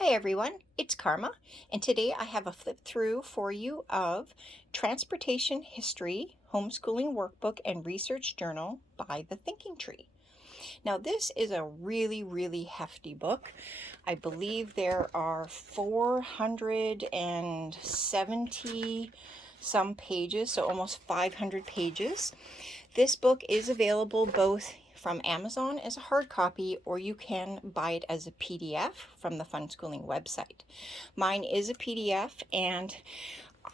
Hi everyone, it's Karma, and today I have a flip through for you of Transportation History, Homeschooling Workbook and Research Journal by the Thinking Tree. Now this is a really hefty book. I believe there are 470 some pages, so almost 500 pages. This book is available both from Amazon as a hard copy, or you can buy it as a PDF from the Funschooling website. Mine is a PDF, and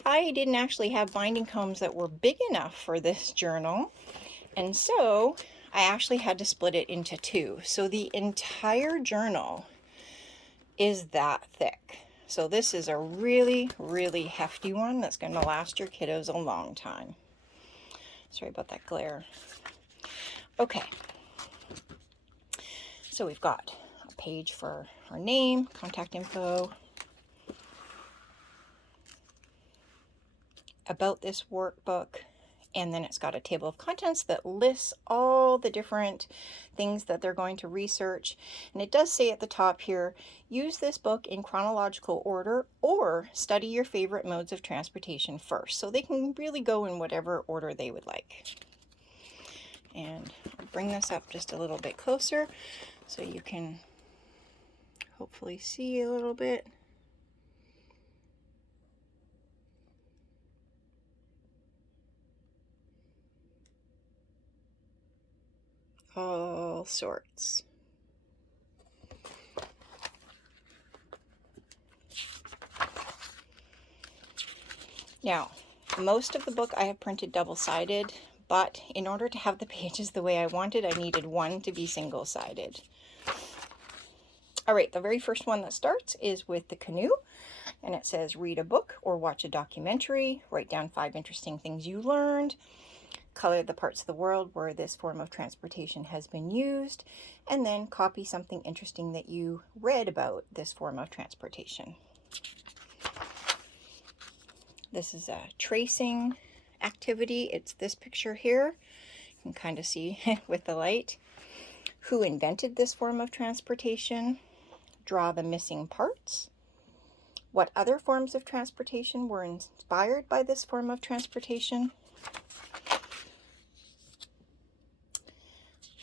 I didn't actually have binding combs that were big enough for this journal, and so I actually had to split it into two. So the entire journal is that thick. So this is a really hefty one that's going to last your kiddos a long time. Sorry about that glare. Okay, so we've got a page for our name, contact info, about this workbook, and then it's got a table of contents that lists all the different things that they're going to research. And it does say at the top here, use this book in chronological order or study your favorite modes of transportation first. So they can really go in whatever order they would like. And I'll bring this up just a little bit closer so you can hopefully see a little bit. All sorts. Now, most of the book I have printed double-sided, but in order to have the pages the way I wanted, I needed one to be single-sided. All right, the very first one that starts is with the canoe, and it says read a book or watch a documentary, write down 5 interesting things you learned, color the parts of the world where this form of transportation has been used, and then copy something interesting that you read about this form of transportation. This is a tracing activity. It's this picture here. You can kind of see with the light. Who invented this form of transportation? Draw the missing parts. What other forms of transportation were inspired by this form of transportation?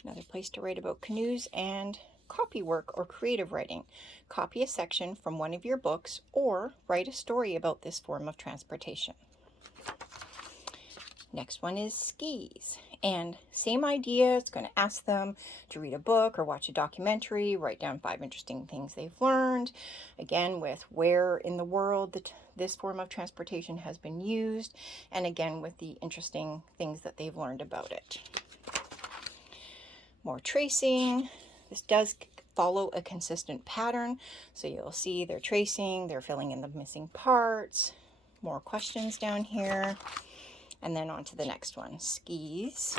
Another place to write about canoes and copy work or creative writing. Copy a section from one of your books or write a story about this form of transportation. Next one is skis. And same idea, it's going to ask them to read a book or watch a documentary, write down 5 interesting things they've learned. Again, with where in the world that this form of transportation has been used, and again with the interesting things that they've learned about it. More tracing. This does follow a consistent pattern, so you'll see they're tracing, they're filling in the missing parts. More questions down here. And then on to the next one. Skis,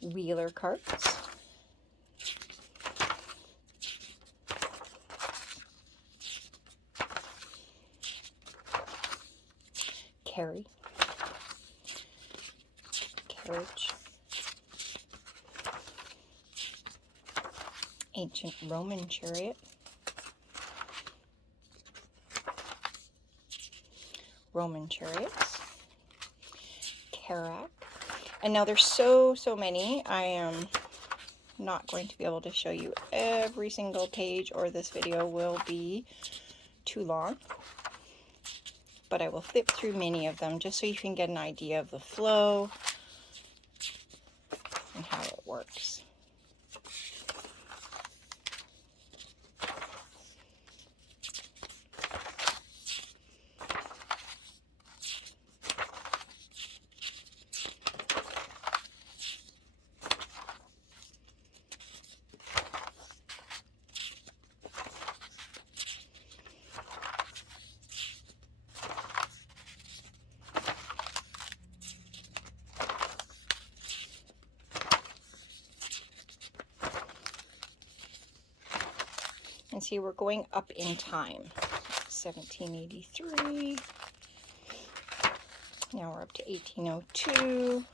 wheeler carts, carry, carriage, ancient Roman chariot, Roman chariots, carack. And now there's so many. I am not going to be able to show you every single page, or this video will be too long. But I will flip through many of them just so you can get an idea of the flow and how it works. And see, we're going up in time. 1783. Now we're up to 1802.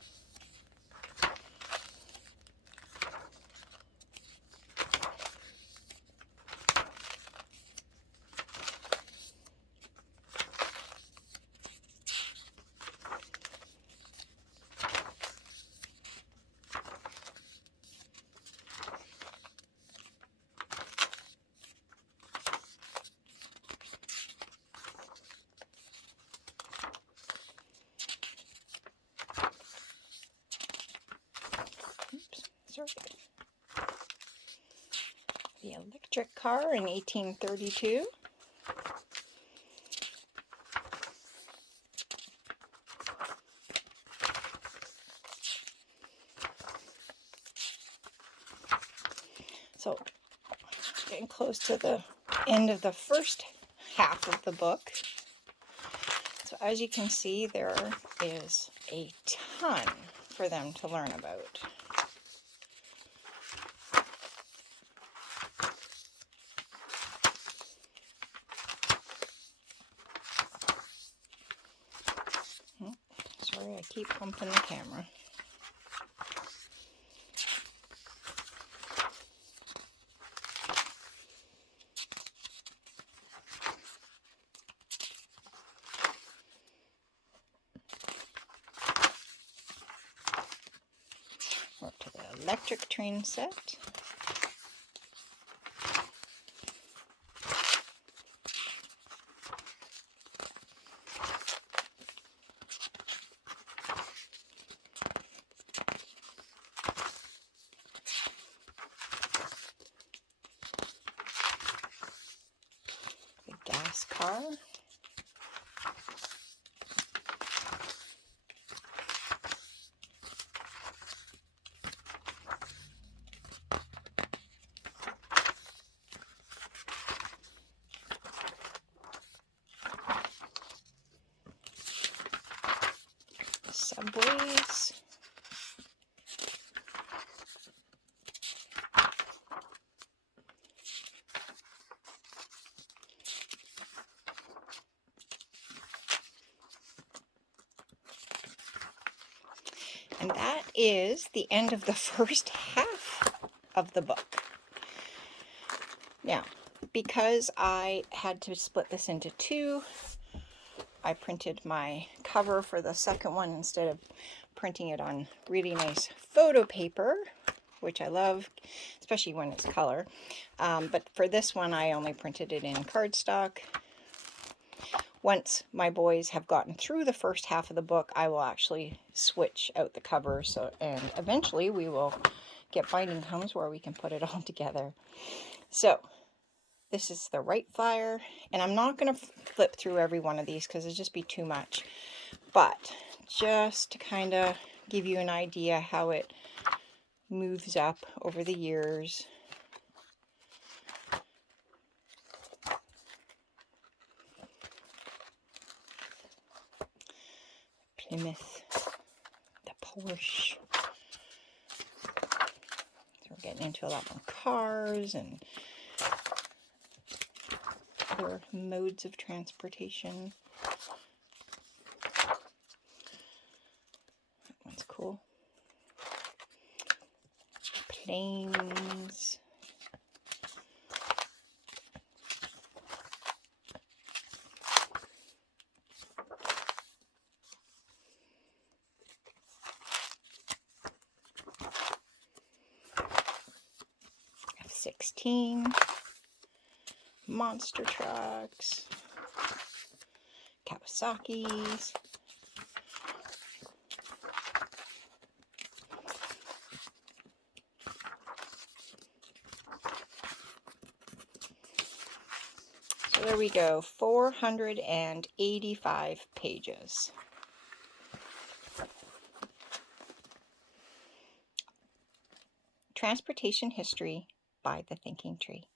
electric car in 1832. So, getting close to the end of the first half of the book. So as you can see, there is a ton for them to learn about. Sorry, I keep bumping the camera. We're up to the electric train set. The gas car. Subways. And that is the end of the first half of the book. Now, because I had to split this into two, I printed my cover for the second one instead of printing it on really nice photo paper, which I love, especially when it's color. But for this one, I only printed it in cardstock. Once my boys have gotten through the first half of the book, I will actually switch out the cover, and eventually we will get binding homes where we can put it all together. So this is the right flyer, and I'm not going to flip through every one of these because it'd just be too much, but just to kind of give you an idea how it moves up over the years. Plymouth, the Porsche. So we're getting into a lot more cars and other modes of transportation. That one's cool. Planes. F-16. Monster trucks. Kawasaki's. So there we go, 485 pages. Transportation History by the Thinking Tree.